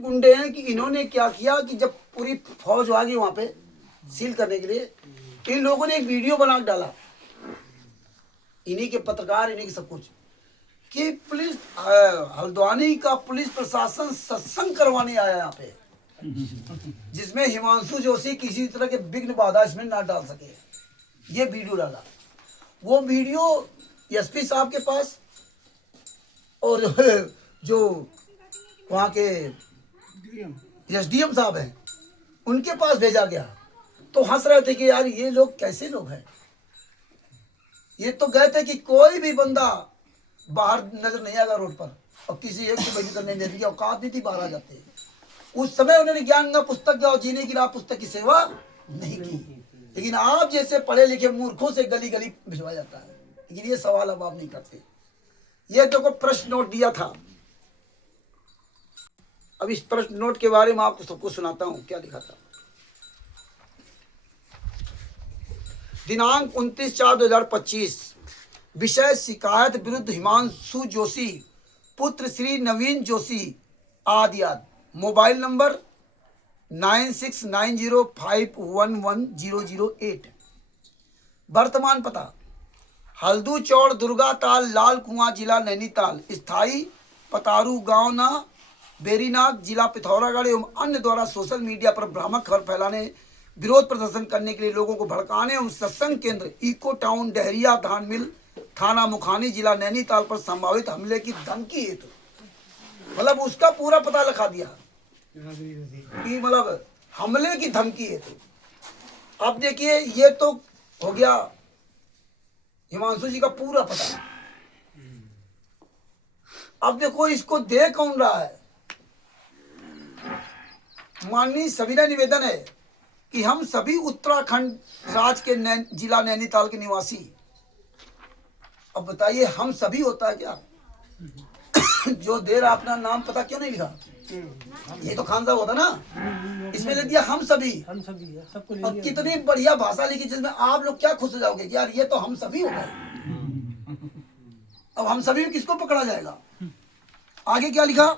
गुंडे हैं कि इन्होंने क्या किया कि जब पूरी फौज आ गई वहां पे सील करने के लिए, इन लोगों ने एक वीडियो बना के डाला, इन्हीं के पत्रकार, इन्हीं के सब कुछ, कि पुलिस हल्द्वानी का पुलिस प्रशासन सत्संग करवाने आया यहाँ पे, जिसमें हिमांशु जोशी किसी तरह के विघ्न बाधा इसमें ना डाल सके। ये वीडियो डाला। वो वीडियो एसपी साहब के पास और जो वहाँ के एसडीएम साहब हैं उनके पास भेजा गया। तो हंस रहे थे कि यार ये लोग कैसे लोग हैं। ये तो गए थे कि कोई भी बंदा बाहर नजर नहीं आएगा रोड पर, और किसी एक को बजी करने नहीं दी, औकात नहीं थी, बाहर आ जाते। उस समय उन्होंने ज्ञान का पुस्तक और जीने की राह पुस्तक की सेवा नहीं की। लेकिन आप जैसे पढ़े लिखे मूर्खों से गली गली भिजवाया जाता है। लेकिन ये सवाल अब आप नहीं करते। ये देखो प्रश्न नोट दिया था। अब इस प्रश्न नोट के बारे में आपको सबको सुनाता हूं क्या लिखा था। दिनांक 29/4/2025। विषय शिकायत विरुद्ध हिमांशु जोशी पुत्र श्री नवीन जोशी आदि। Mobile number 9690511008। वर्तमान पता हल्दू चौड़ दुर्गा ताल लाल कुआं जिला नैनीताल। स्थायी पतारू गांव ना बेरीनाग जिला पिथौरागढ़ एवं अन्य द्वारा सोशल मीडिया पर भ्रामक खबर फैलाने, विरोध प्रदर्शन करने के लिए लोगों को भड़काने एवं सत्संग केंद्र इको टाउन डहरिया धान मिल थाना मुखानी जिला नैनीताल पर संभावित हमले की धमकी हेतु, मतलब उसका पूरा पता लिखा दिया कि मतलब हमले की धमकी हेतु। अब देखिए ये तो हो गया हिमांशु जी का पूरा पता। अब देखो इसको दे कौन रहा है। माननीय सविनय निवेदन है कि हम सभी उत्तराखंड राज्य के जिला नैनीताल के निवासी, अब बताइए हम सभी होता है क्या? जो दे रहा अपना नाम पता क्यों नहीं लिखा? ये तो खान साहब होता ना, इसमें लिख दिया हम सभी। और कितनी बढ़िया भाषा लिखी जिसमें आप लोग क्या खुश हो जाओगे कि यार ये तो हम सभी हो गए। अब हम सभी में किसको पकड़ा जाएगा? आगे क्या लिखा?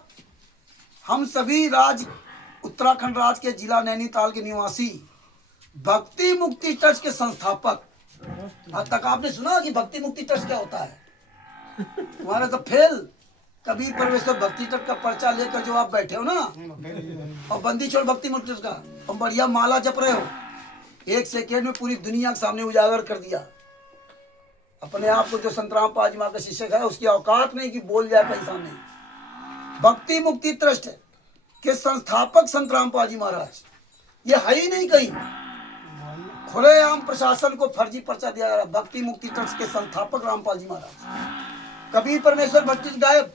हम सभी राज्य उत्तराखंड राज्य के जिला नैनीताल के निवासी भक्ति मुक्ति ट्रस्ट के संस्थापक। आज तक आपने सुना कि भक्ति मुक्ति ट्रस्ट क्या होता है? तुम्हारा तो फेल। कबीर परमेश्वर भक्ति ट्रस्ट का पर्चा लेकर जो आप बैठे हो ना, और बंदी छोड़ भक्ति मुक्ति ट्रस्ट का, और बढ़िया माला जप रहे हो, एक सेकेंड में पूरी दुनिया के सामने उजागर कर दिया। अपने आप को जो संतराम पाजी माँ का शिष्य है उसकी औकात नहीं कि बोल जाए कहीं सामने। भक्ति मुक्ति ट्रस्ट के संस्थापक संत रामपाल जी महाराज, ये है ही नहीं कहीं। खुलेआम प्रशासन को फर्जी पर्चा दिया जा रहा। भक्ति मुक्ति ट्रस्ट के संस्थापक रामपाल जी महाराज, कबीर परमेश्वर भट्टी गायब,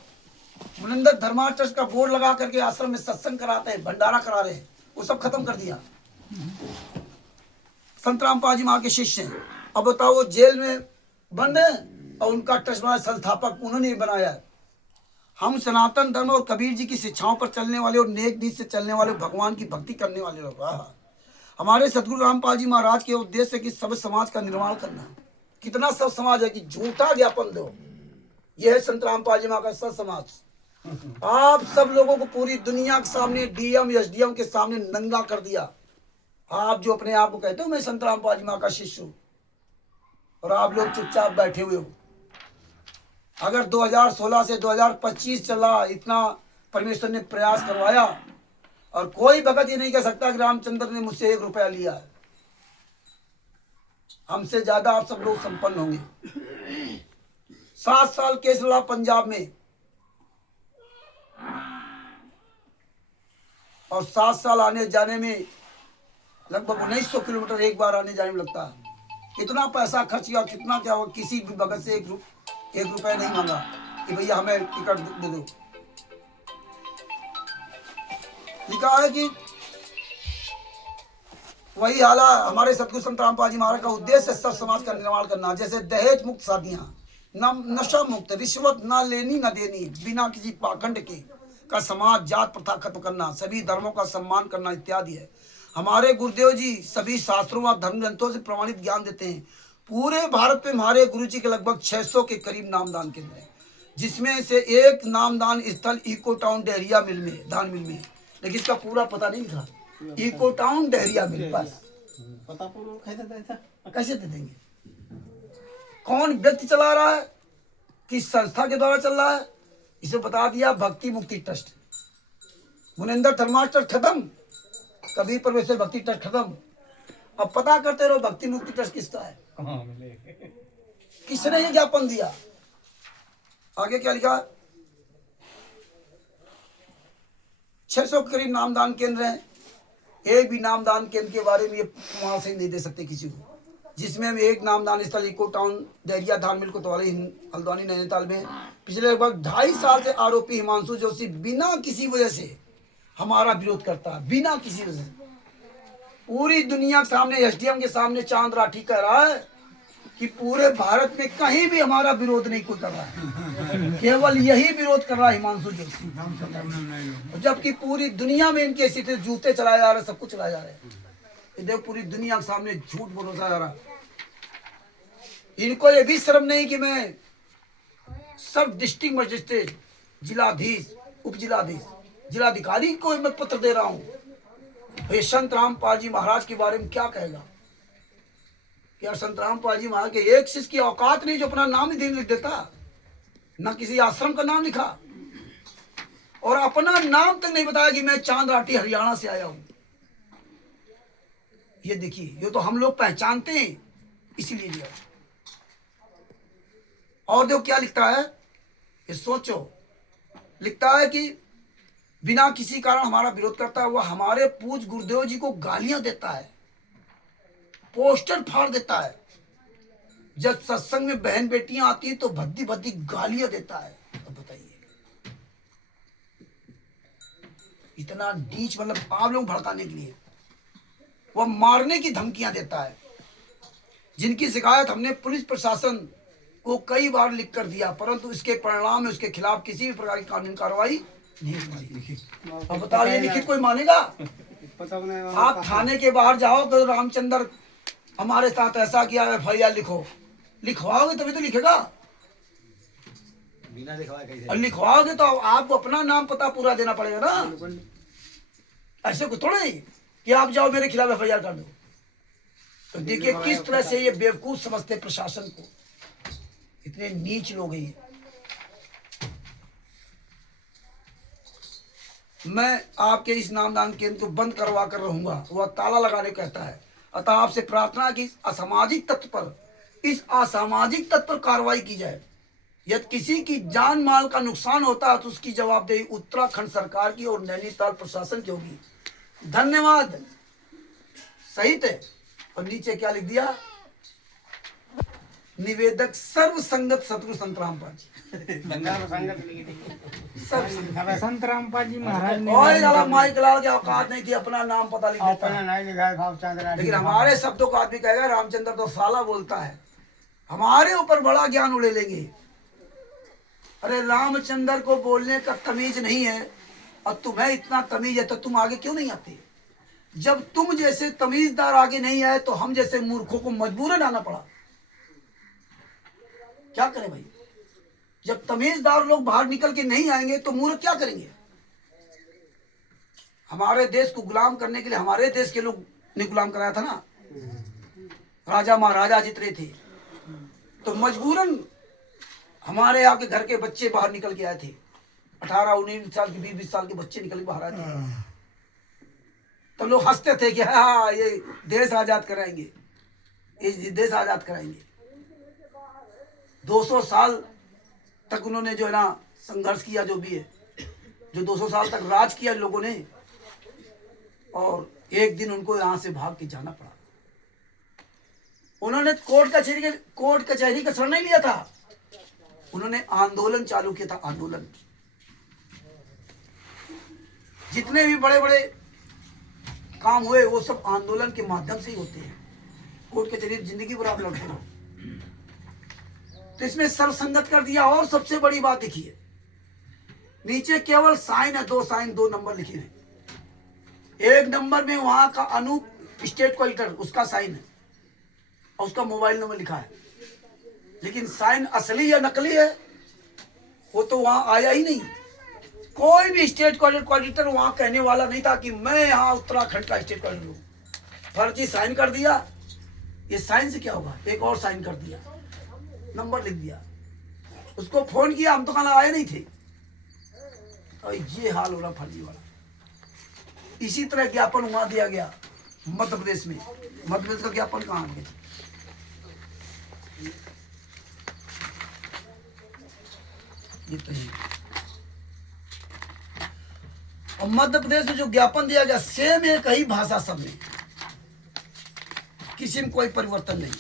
मुनिंदर धर्मा ट्रस्ट का बोर्ड लगा करके आश्रम में सत्संग कराते हैं, भंडारा करा रहे हैं, वो सब खत्म कर दिया। संत रामपाल जी महाराज के शिष्य हैं। अब बताओ वो जेल में बंद है और उनका ट्रस्ट बनाया संस्थापक उन्होंने बनाया। हम सनातन धर्म और कबीर जी की शिक्षाओं पर चलने वाले और नेक नीति से चलने वाले, भगवान की भक्ति करने वाले लोग। हमारे सतगुरु रामपाल जी महाराज के उद्देश्य है कि सब समाज का निर्माण करना है। कितना सब समाज है कि झूठा ज्ञापन दो। यह है संत रामपाल जी महाराज का सब समाज। आप सब लोगों को पूरी दुनिया के सामने डीएम एसडीएम के सामने नंगा कर दिया। आप जो अपने आप को कहते हो मैं संत रामपाल जी महाराज का शिष्य हूं, और आप लोग चुपचाप बैठे हुए हो। अगर 2016 से 2025 चला, इतना परमेश्वर ने प्रयास करवाया, और कोई भगत ये नहीं कह सकता कि रामचंद्र ने मुझसे 1 रुपया लिया है। हमसे ज्यादा आप सब लोग संपन्न होंगे। 7 साल केस लड़ा पंजाब में, और 7 साल आने जाने में लगभग 1900 किलोमीटर एक बार आने जाने में लगता है। कितना पैसा खर्च किया, कितना क्या हुआ। किसी भी भगत से 1 रुपया नहीं मांगा कि भैया हमें टिकट दे दो। लिखा है कि वही हाला हमारे सतगुरु संत रामपाल जी महाराज का उद्देश्य है सब समाज का निर्माण करना। जैसे दहेज मुक्त शादियां, नशा मुक्त, रिश्वत ना लेनी ना देनी, बिना किसी पाखंड के का समाज, जात प्रथा खत्म करना, सभी धर्मों का सम्मान करना इत्यादि है। हमारे गुरुदेव जी सभी शास्त्रों व धर्म ग्रंथों से प्रमाणित ज्ञान देते हैं। पूरे भारत में हमारे गुरु जी के लगभग 600 के करीब नामदान केंद्र हैं, जिसमें से एक नामदान स्थल इको टाउन डहरिया मिल में, धान मिल में, लेकिन इसका पूरा पता नहीं लिखा। इको टाउन डहरिया मिल बस। पता पूरा कैसे दे देंगे? कौन व्यक्ति चला रहा है, किस संस्था के द्वारा चल रहा है, इसे बता दिया भक्ति मुक्ति ट्रस्ट। मुनिंदर थर्मा ट्रस्ट खत्म, कबीर परमेश्वर भक्ति ट्रस्ट खत्म। अब पता करते रहो भक्ति मुक्ति ट्रस्ट किसका है, किसने ये ज्ञापन दिया। आगे क्या लिखा? 600 के करीब नामदान केंद्र हैं। एक भी नामदान केंद्र के बारे में ये वहां से नहीं दे सकते किसी को, जिसमें हम एक नामदान स्थल इको टाउन डहरिया धार्मिक कोतवाली हल्द्वानी नैनीताल में पिछले लगभग 2.5 साल से आरोपी हिमांशु जोशी बिना किसी वजह से हमारा विरोध करता है, बिना किसी वजह से। पूरी दुनिया के सामने, एसडीएम के सामने चांद राठी कह रहा है कि पूरे भारत में कहीं भी हमारा विरोध नहीं कोई कर रहा है, केवल यही विरोध कर रहा है हिमांशु जोशी। जबकि पूरी दुनिया में इनके सीधे जूते चलाए जा रहे हैं, सब कुछ चलाए जा रहे हैं। देखो पूरी दुनिया के सामने झूठ भरोसा जा रहा है। इनको ये भी शर्म नहीं कि मैं सब डिस्ट्रिक्ट मजिस्ट्रेट, जिलाधीश, उप जिलाधीश, जिलाधिकारी को मैं पत्र दे रहा हूँ। ये संत रामपाल जी महाराज के बारे में क्या कहेगा? क्या संत रामपाल जी महाराज के एक शिष्य की औकात नहीं जो अपना नाम ही लिख देता, ना किसी आश्रम का नाम लिखा, और अपना नाम तक नहीं बताया कि मैं चांद राठी हरियाणा से आया हूं। ये देखिए, ये तो हम लोग पहचानते हैं, इसीलिए लिया। और देखो क्या लिखता है, ये सोचो। लिखता है कि बिना किसी कारण हमारा विरोध करता है, वह हमारे पूज्य गुरुदेव जी को गालियां देता है, पोस्टर फाड़ देता है। जब सत्संग में बहन बेटियां आती हैं तो भद्दी भद्दी गालियां देता है। अब बताइए, इतना नीच, मतलब आप लोग भड़काने के लिए। वह मारने की धमकियां देता है, जिनकी शिकायत हमने पुलिस प्रशासन को कई बार लिख कर दिया, परंतु इसके परिणाम में उसके खिलाफ किसी भी प्रकार की कानूनी कार्रवाई नहीं हुई। अब बताओ, ये लिखित कोई मानेगा? आप थाने के बाहर जाओ तो रामचंद्र हमारे साथ ऐसा किया, FIR लिखो, लिखवाओगे तभी तो लिखेगा। बिना लिखवाए कैसे? और लिखवाओगे तो आपको अपना नाम पता पूरा देना पड़ेगा ना। ऐसे को थोड़ा नहीं कि आप जाओ मेरे खिलाफ FIR कर दो। तो देखिए किस तरह से ये बेवकूफ समझते प्रशासन को, इतने नीच लोग हैं। मैं आपके इस नामदान केंद्र को बंद करवा कर रहूंगा, वह ताला लगाने कहता है। अतः आपसे प्रार्थना की असामाजिक तत्व पर, इस असामाजिक तत्व पर कार्रवाई की जाए। यदि किसी की जान माल का नुकसान होता है तो उसकी जवाबदेही उत्तराखंड सरकार की और नैनीताल प्रशासन की होगी। धन्यवाद। सही थे। और नीचे क्या लिख दिया? निवेदक सर्व संगत सतगुरु संत रामपाल जी। संत रामपाल जी महाराज ने और ज्यादा माइक लाल की औकात नहीं थी, अपना नाम पता लिख देता। लेकिन हमारे शब्दों को आदमी कहेगा रामचंद्र तो साला बोलता है, हमारे ऊपर बड़ा ज्ञान उड़े लेंगे। अरे रामचंद्र को बोलने का तमीज नहीं है, और तुम्हें इतना तमीज है तो तुम आगे क्यों नहीं आते? जब तुम जैसे तमीजदार आगे नहीं आए तो हम जैसे मूर्खों को मजबूरन आना पड़ा। क्या करें भाई? जब तमीजदार लोग बाहर निकल के नहीं आएंगे तो मूर्ख क्या करेंगे? हमारे देश को गुलाम करने के लिए हमारे देश के लोग ने गुलाम कराया था ना, राजा महाराजा जितने थे, तो मजबूरन हमारे यहाँ के घर के बच्चे बाहर निकल के आए थे। 18-19 साल के 20-20 साल के बच्चे निकल के बाहर आए थे। तो लोग हंसते थे कि हाँ ये देश आजाद कराएंगे, ये देश आजाद कराएंगे। 200 साल तक उन्होंने जो है ना संघर्ष किया, जो भी है, जो 200 साल तक राज किया लोगों ने, और एक दिन उनको यहाँ से भाग के जाना पड़ा। उन्होंने कोर्ट कचहरी का शरण नहीं लिया था, उन्होंने आंदोलन चालू किया था। आंदोलन, जितने भी बड़े बड़े काम हुए वो सब आंदोलन के माध्यम से ही होते हैं। कोर्ट कचहरी जिंदगी भर आप लड़ते रहो। तो इसमें सरसंगत कर दिया। और सबसे बड़ी बात देखिए, नीचे केवल साइन है, 2 साइन 2 नंबर लिखे हैं। 1 नंबर में वहां का अनूप स्टेट कलेक्टर, उसका साइन है और उसका मोबाइल नंबर लिखा है, लेकिन साइन असली या नकली है वो तो वहां आया ही नहीं। कोई भी स्टेट कोऑर्डिनेटर वहां कहने वाला नहीं था कि मैं यहाँ उत्तराखंड का स्टेट कोऑर्डिनेटर हूँ। फर्जी साइन कर दिया, ये साइन से क्या होगा, एक और साइन कर दिया, नंबर लिख दिया, उसको फोन किया, हम तो खाना आए नहीं थे। और ये हाल हो रहा फर्जी वाला। इसी तरह ज्ञापन वहां दिया गया मध्य प्रदेश में। मध्य प्रदेश का ज्ञापन कहाँ गया? ये तो है। और मध्य प्रदेश में जो ज्ञापन दिया गया सेम एक ही भाषा सब में, किसी में कोई परिवर्तन नहीं।